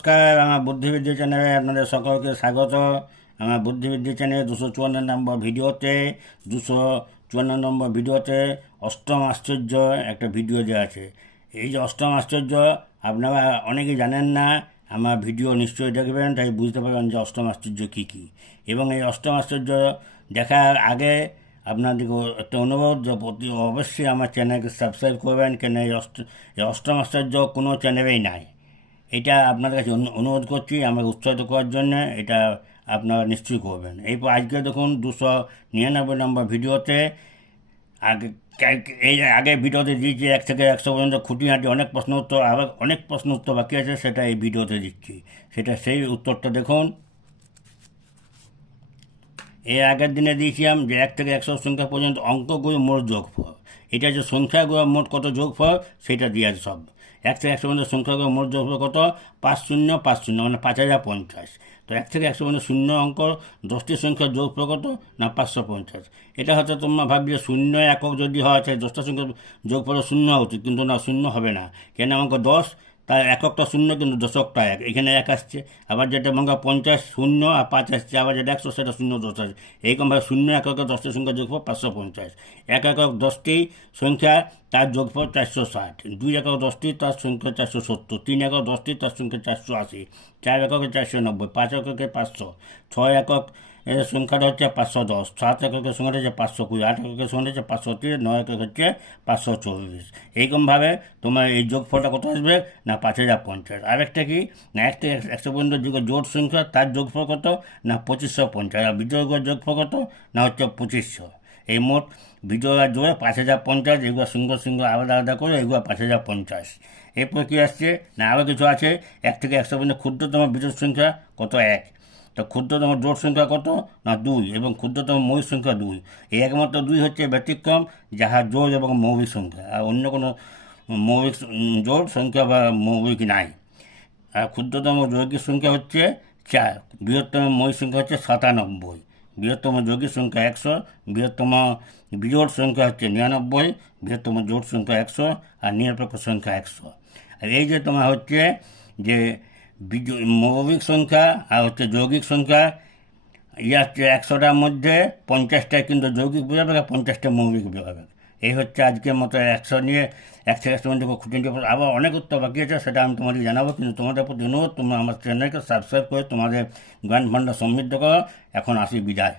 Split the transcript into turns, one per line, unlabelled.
নমস্কার আমার বুদ্ধিবিদ্যা চ্যানেলে আপনাদের সকলকে স্বাগত। আমার বুদ্ধিবিদ্যা চ্যানেলে দুশো চুয়ান্ন নম্বর ভিডিওতে, দুশো চুয়ান্ন নম্বর ভিডিওতে অষ্টম আশ্চর্য একটা ভিডিও দেওয়া আছে। এই যে অষ্টম আশ্চর্য, আপনারা অনেকে জানেন না, আমার ভিডিও নিশ্চয়ই দেখবেন, তাই বুঝতে পারবেন যে অষ্টম আশ্চর্য কী কী। এবং এই অষ্টম আশ্চর্য দেখার আগে আপনাদেরকে একটা অনুরোধ যে প্রতি অবশ্যই আমার চ্যানেলকে সাবস্ক্রাইব করবেন, কেন এই অষ্ট, এই অষ্টম আশ্চর্য কোনো চ্যানেলেই নাই। এটা আপনার কাছে অনু- অনুরোধ করছি আমাকে উৎসাহিত করার জন্য, এটা আপনারা নিশ্চয়ই করবেন। এরপর আজকে দেখুন দুশো নিরানব্বই নম্বর ভিডিওতে, আগে এই আগে ভিডিওতে দিয়েছি, এক থেকে একশো পর্যন্ত খুঁটিনাটি, অনেক প্রশ্ন উত্তর, আবার অনেক প্রশ্ন উত্তর বাকি আছে, সেটা এই ভিডিওতে দিচ্ছি। সেটা সেই উত্তরটা দেখুন। এর আগের দিনে দিয়েছিলাম যে এক থেকে একশো সংখ্যা পর্যন্ত অঙ্কগুলো মোট যোগফল। এটা যে সংখ্যাগুলো মোট কত যোগফল, সেটা দিয়ে আছে সব। এক থেকে একশো পর্যন্ত সংখ্যাগুলো মোট হবে কত? পাঁচ শূন্য পাঁচ শূন্য মানে পাঁচ হাজার পঞ্চাশ। তো এক থেকে একশো পর্যন্ত শূন্য অঙ্ক দশটি সংখ্যা যোগ কত? না, পাঁচশো পঞ্চাশ। এটা হয়তো তোমরা ভাববে শূন্য একক যদি হয়, তাহলে দশটা সংখ্যা যোগ পড়ে শূন্য উচিত, কিন্তু না, শূন্য হবে না। কেন? অঙ্ক দশ তার এককটা শূন্য কিন্তু দশকটা এক। এখানে এক আসছে, আবার যেটা মনে পঞ্চাশ শূন্য আর পাঁচ আসছে, আবার যেটা একশো, সেটা শূন্য দশ আসছে। এইরকমভাবে শূন্য একক দশটি সংখ্যা যোগফল পাঁচশো পঞ্চাশ। এক একক দশটি সংখ্যা তার যোগফল চারশো ষাট। দুই একক দশটি তার সংখ্যা চারশো সত্তর। তিন একক দশটি তার সংখ্যা চারশো আশি। চার এককে চারশো নব্বই। পাঁচ এককে পাঁচশো। ছয় একক এর সংখ্যাটা হচ্ছে পাঁচশো দশ, সাত এককের সংখ্যাটা হচ্ছে পাঁচশো কুড়ি, আট এককের সংখ্যাটা হচ্ছে পাঁচশো তিরিশ, নয় একক হচ্ছে পাঁচশো চল্লিশ এইরকমভাবে তোমার এই যোগফলটা কত আসবে? না, পাঁচ হাজার পঞ্চাশ। আরেকটা কি? না একটা একশো পর্যন্ত যুগের জোট সংখ্যা, তার যোগফল কত? না, পঁচিশশো পঞ্চাশ। আর বিজয়গড় যোগফল কত? না, হচ্ছে পঁচিশশো। এই মোট বিজয় জোড়ে পাঁচ হাজার পঞ্চাশ, এগুলো সিংহ সিংহ আলাদা আলাদা করে এগুলো পাঁচ হাজার পঞ্চাশ। এরপর কী আসছে? না, আরও কিছু আছে। এক থেকে একশো পর্যন্ত ক্ষুদ্রতম বিজয় সংখ্যা কত? এক। তো ক্ষুদ্রতম জোট সংখ্যা কত? না, দুই। এবং ক্ষুদ্রতম মৌলিক সংখ্যা দুই। এই একমাত্র দুই হচ্ছে ব্যতিক্রম, যাহা জোড় এবং মৌলিক সংখ্যা। আর অন্য কোনো মৌলিক জোড় সংখ্যা বা মৌলিক নাই। আর ক্ষুদ্রতম যৌগিক সংখ্যা হচ্ছে চার। বৃহত্তম মৌলিক সংখ্যা হচ্ছে সাতানব্বই। বৃহত্তম যৌগিক সংখ্যা একশো। বৃহত্তম বিজোড় সংখ্যা হচ্ছে নিরানব্বই। বৃহত্তম জোট সংখ্যা একশো। আর নিরপেক্ষ সংখ্যা একশো। আর এই যে তোমার হচ্ছে যে মৌলিক সংখ্যা আর হচ্ছে যৌগিক সংখ্যা। ইয়া হচ্ছে একশোটার মধ্যে পঞ্চাশটা কিন্তু যৌগিক বোঝাবে আর পঞ্চাশটা মৌলিক বোঝাবে এই হচ্ছে আজকের মতো একশো নিয়ে একশো একশো মধ্যে খুঁটিয়ে আবার অনেক উত্তর বাকি আছে, সেটা আমি তোমাদের জানাব, কিন্তু তোমাদের প্রতি অনুরোধ, তোমরা আমার চ্যানেলকে সাবস্ক্রাইব করে তোমাদের জ্ঞান ভাণ্ডার সমৃদ্ধ করো। এখন আসি বিদায়।